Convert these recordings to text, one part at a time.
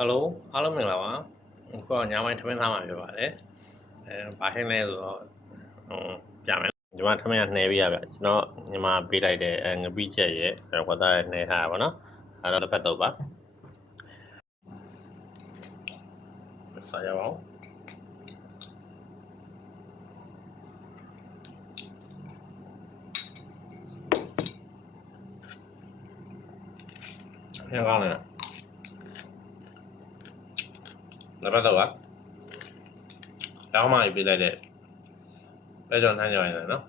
Hello အားလုံးမင်္ဂလာပါအခုကညပိုင်းထမင်းစားမှာဖြစ်ပါတယ်ဘာဟင်းလဲဆိုတော့ပြမယ်ညီမထမင်းကနှဲပေးရဗျကျွန်တော်ညီမပေးလိုက်တဲ့ငပိချက်ရဲ့ဝတ်သားရဲ့နှဲထားပါတော့အဲ့တော့တစ်ဖက်တော့ပါစားရအောင်ညကောင်းတယ်တစ်ဖက်တော့ပါတောင်းမှပေးလိုက်တဲ့ပဲကြောင်ထမ်းကြောင်ရယ်နော်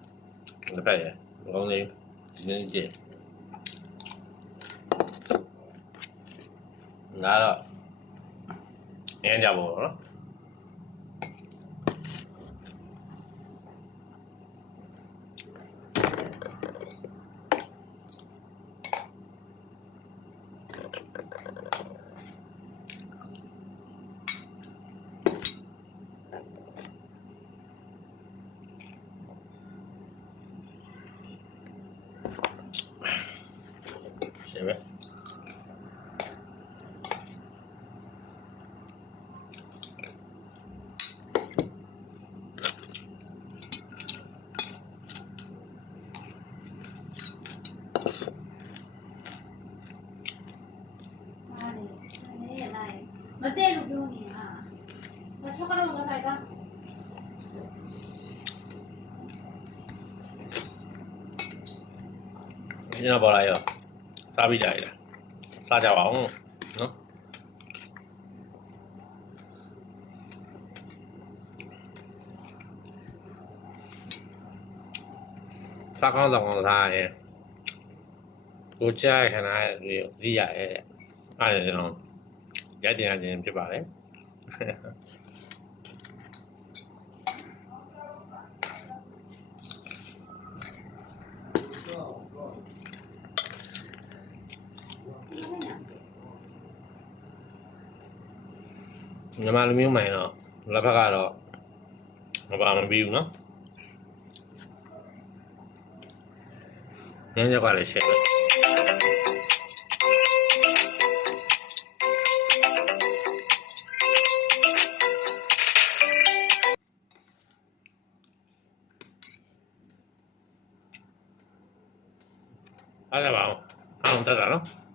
တစ်ဖက်ရယ်ကောင်းလေးနင်းကြည့်ငါတော့ငင်းကြပါဘောနော်ရှင်းပဲမတည့်လို့ပြောနေတာ။ဘာချက်ကတော့မထိုက်က။ညနေပေါ်လာရောစားပြီးကြရည်လားစားကြပါအောင်နော်စားကောင်းဆောင်စားရဲကိုကြားခဏလေးဇီးရရဲ့အဲ့ဒါကျွန်တော်ရိုက်တင်ရခြင်းဖြစ်ပါတယ်မြန်မာလူမျိုးမှန်တော့လက်ဖက်ကတော့မပါမပြီးဘူးနော်ညညကလည်းရှယ်ပဲအားရပါအောင်အောင်တက်တာနော်